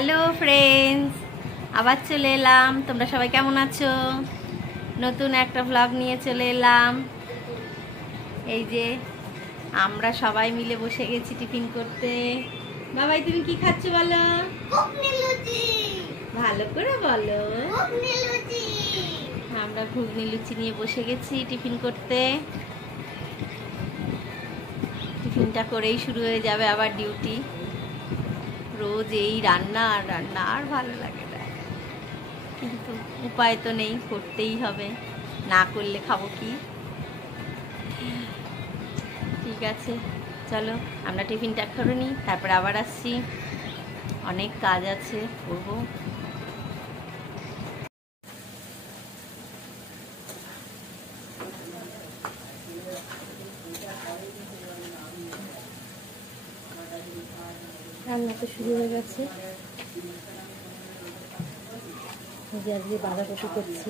Hello friends, আবার চলে এলাম। তোমরা সবাই কেমন আছো? নতুন একটা ব্লগ নিয়ে চলে এলাম। এই যে আমরা সবাই মিলে বসে গেছি টিফিন করতে। বাবাই, তুমি কি খাচ্ছ বলো? ভালো করে বলো। আমরা ঘুগনি লুচি নিয়ে বসে গেছি টিফিন করতে। টিফিনটা করেই শুরু হয়ে যাবে আবার ডিউটি। রোজ এই রান্না আর রান্না, আর ভালো লাগে না, কিন্তু উপায় তো নেই, করতেই হবে। না করলে খাবো কি? ঠিক আছে, চলো আমরা টিফিনটা করে নিই, তারপর আবার আসছি। অনেক কাজ আছে, করবো। রান্না তো শুরু হয়ে গেছে। আজকে বাঁধাকপি করছি।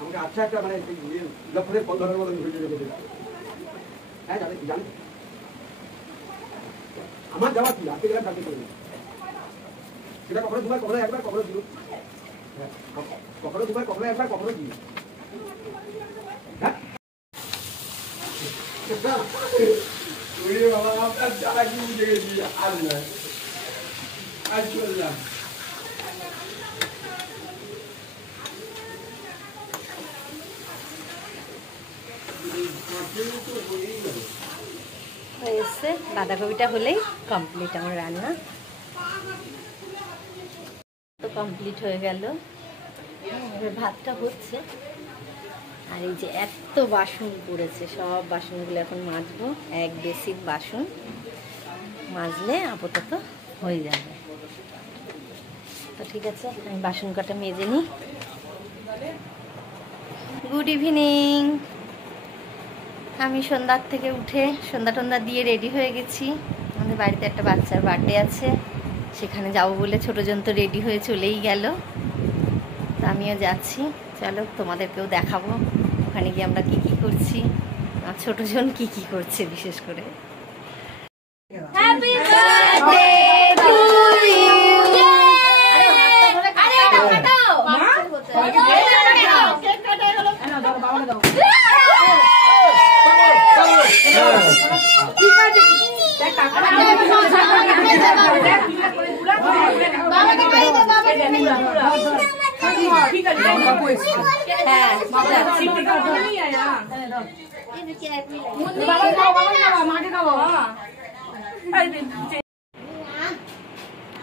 আমাকে আচ্ছা একটা মানে লক্ষণের বন্ধনের মতো হ্যাঁ জানি আমার যাওয়া কি আজকে গেলাম কালকে করে সেটা কখনো দুবার, কখনো একবার, কখনো দিল, কখনো দুবার, কখনো একবার, কখনো দিল। হ্যাঁ বাবা আপনার যারা কি বুঝে গেছি আর না আজ চললাম। এসে বাঁধাকপিটা হলেই কমপ্লিট আমার রান্না। তো কমপ্লিট হয়ে গেল। এবার ভাতটা হচ্ছে। আর এই যে এত বাসন পড়েছে, সব বাসনগুলো এখন মাজবো। এক বেসিক বাসন মাজলে আপাতত হয়ে যাবে। তো ঠিক আছে, আমি বাসন কটা মেজে নিই। Good evening. আমি সন্ধ্যার থেকে উঠে সন্ধ্যা টন্ধা দিয়ে রেডি হয়ে গেছি। আমাদের বাড়িতে একটা বাচ্চার বার্থডে আছে, সেখানে যাব বলে ছোটোজন তো রেডি হয়ে চলেই গেল। তো আমিও যাচ্ছি। চলো তোমাদেরকেও দেখাবো ওখানে গিয়ে আমরা কি কি করছি, আর ছোটোজন কি কি করছে বিশেষ করে। Happy birthday to you.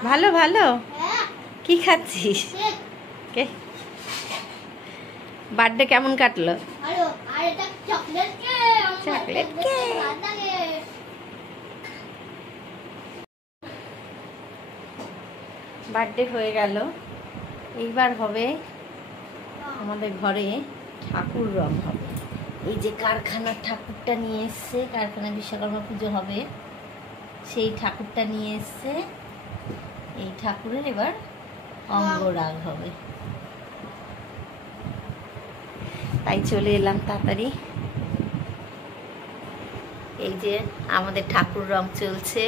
ভালো ভালো, কি খাচ্ছিস? কে বার্থডে কেমন কাটলো? Chocolate cake. বার্থডে হয়ে গেল। এইবার হবে আমাদের ঘরে ঠাকুর রং হবে। এই যে কারখানার ঠাকুরটা নিয়ে এসছে, কারখানায় বিশ্বকর্মা পুজো হবে, সেই ঠাকুরটা নিয়ে এসছে। এই ঠাকুরের এবার অঙ্গরাগ হবে, তাই চলে এলাম তাড়াতাড়ি। এই যে আমাদের ঠাকুর রং চলছে।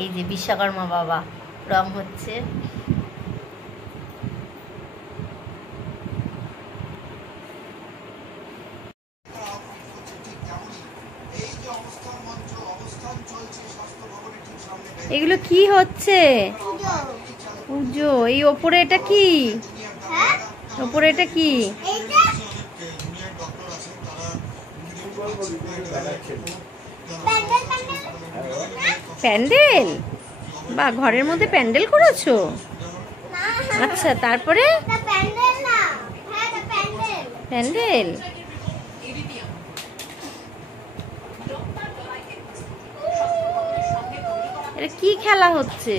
এই যে বিশ্বকর্মা বাবা রং হচ্ছে। এগুলো কি হচ্ছে? পুজো। এই ওপরে এটা কি? ওপরে এটা কি? প্যান্ডেল? বা ঘরের মধ্যে প্যান্ডেল করেছো? আচ্ছা, তারপরে প্যান্ডেল। এটা কি খেলা হচ্ছে?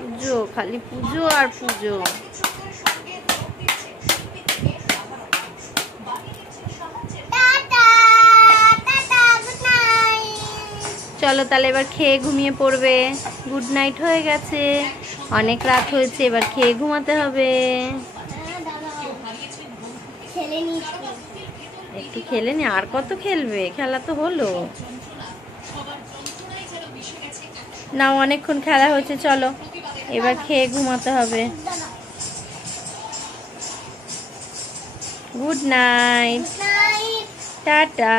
পুজো খালি পুজো আর পুজো। চলো তাহলে এবার খেয়ে ঘুমিয়ে পড়বে। গুড নাইট হয়ে গেছে, অনেক রাত হয়েছে, এবার খেয়ে ঘুমাতে হবে। একটু খেলে নি, আর কত খেলবে, খেলা তো হলো না, অনেকক্ষণ খেলা হয়েছে। চলো এবার খেয়ে ঘুমাতে হবে। Good night, tata.